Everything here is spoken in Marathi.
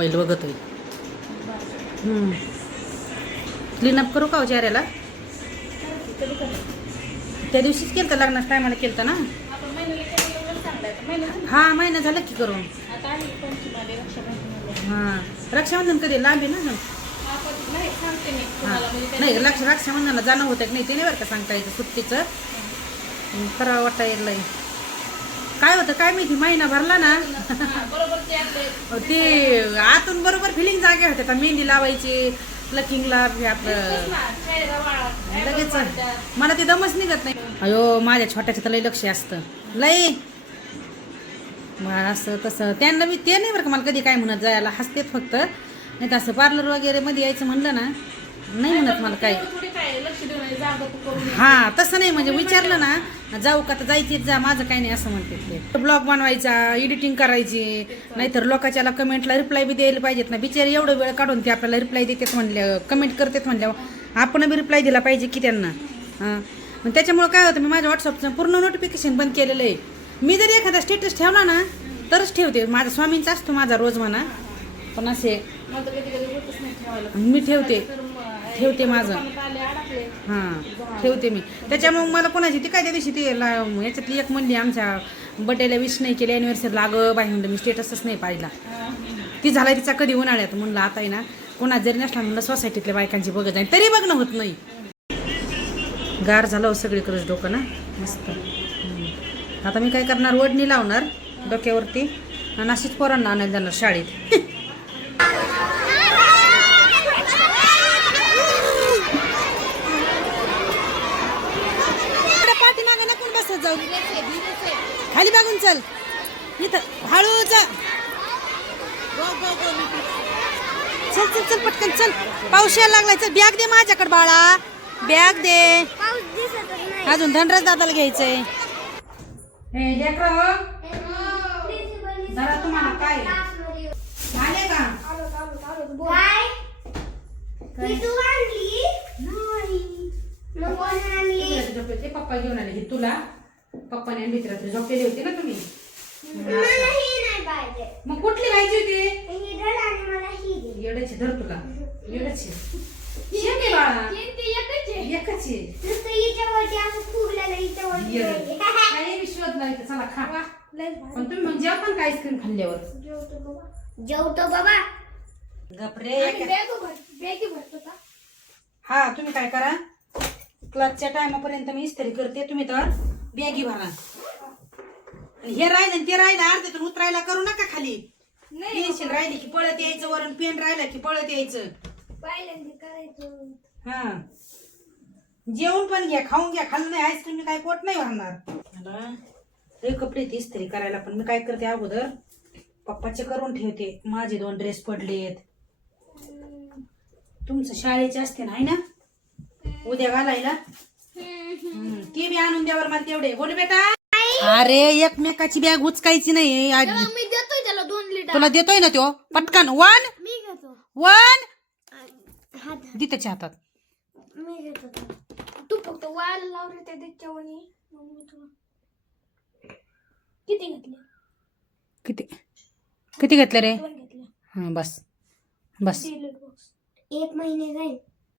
पहिलं बघतोय. क्लीनअप करू का हो चेहऱ्याला? त्या दिवशीच केलं तर लग्नाच्या टायमाला केलं ना. हा महिना झालं की करून. हां रक्षाबंधन कधी लांबी ना. नाही रक्षाबंधनाला जाणं होतं की नाही ते नाही बरं का सांगता येतं. सुट्टीचं करावं वाटायला काय होतं काय माहिती. महिना भरला ना ते आतून बरोबर फिलिंग जागे होते. आता मेहंदी लावायची प्लकिंगला आपलं लगेच मला ते दमच निघत नाही. अयो माझ्या छोट्याच्या तर लई लक्ष असतं लई. असं तसं त्यांना मी ते नाही बरं का मला कधी काय म्हणत जायला हसतेत फक्त. नाही तर असं पार्लर वगैरे मध्ये यायचं म्हणलं ना नाही म्हणत मला काय. हां तसं नाही म्हणजे विचारलं ना जाऊ का तर जायचीच जा माझं काही नाही असं म्हणते ते. ब्लॉग बनवायचा एडिटिंग करायची नाहीतर लोकांच्याला कमेंटला रिप्लाय बी द्यायला पाहिजेत ना. बिचारे एवढं वेळ काढून ते आपल्याला रिप्लाय देतात म्हणल्या कमेंट करतात म्हणल्यावर आपण बी रिप्लाय दिला पाहिजे की त्यांना. हां मग त्याच्यामुळं काय होतं मी माझ्या व्हॉट्सअपचं पूर्ण नोटिफिकेशन बंद केलेलं आहे. मी जरी एखादा स्टेटस ठेवला ना तरच ठेवते. माझा स्वामींचा असतो माझा रोज म्हणा पण असे मी ठेवते माझं. हां ठेवते मी. त्याच्यामुळे मला कोणाची ती काय त्या दिवशी ती याच्यातली एक म्हणली आमच्या बड्डेला विश नाही केली ॲनिव्हर्सरीला. अगं बाई म्हणलं मी स्टेटसच नाही पाहिला. ती झाला तिचा कधी उन्हाळ्यात म्हणलं आता आहे ना कोणा जरी नसला म्हणलं सोसायटीतल्या बायकांची बघत जाईल तरी बघणं होत नाही. गार झालं सगळीकडेच डोकं ना मस्त. आता मी काय करणार ओढणी लावणार डोक्यावरती आणि अशीच पोरांना आणायला जाणार शाळेत. पाठीमागे नको बसत जाऊ खाली बघून चल इथं हळू चल चल चल पटकन चल. पाऊस यायला लागलाय. चल बॅग दे माझ्याकडे बाळा बॅग दे. अजून धनराज दादाला घ्यायचंय. जरा तुम्हाला काय झाले का पप्पा घेऊन आले हे तुला. पप्पाने मित्राचे झोपलेले होते ना तुम्ही. मग कुठली पाहिजे होती येड्याची धर तुला येड्याची बाळा एकच शोध नाही चला खा. पण तुम्ही मग जेव्हा पण काय आईस्क्रीम खाल्ल्यावर जेवतो बाबा. गपरे हा तुम्ही काय करा क्लासच्या टायमापर्यंत मी इस्त्री करते. तुम्ही तर बॅगी भरा आणि हे राहिलं ते राहिलं अर्ध्यातून उतरायला करू नका खाली. पेन्सिल राहिली की पळत यायचं वरून पेन राहिला की पळत यायचं. हा जेवण पण घ्या खाऊन घ्या. खाल्लं नाही आईस्क्रीम काय पोट नाही भरणार. हे कपडे ती इस्त्री करायला पण मी काय करते अगोदर पप्पाचे करून ठेवते. माझे 2 ड्रेस पडलेत. तुमचं शाळेचे असते ना उद्या घालायला ते बी आणून द्यावर मला तेवढे. बोल बेटा. अरे एकमेकाची बॅग उचकायची नाही. मी देतोय त्याला 2 लिटर. तुला देतोय ना तो पटकन. मी घेतो 1 दे त्याच्या हातात. मी घेतो तू फक्त वाल लाव रे त्याच्यावणी. मम्मी तुला किती घेतले किती घेतले रे. हा बस 1 महिने जाईल.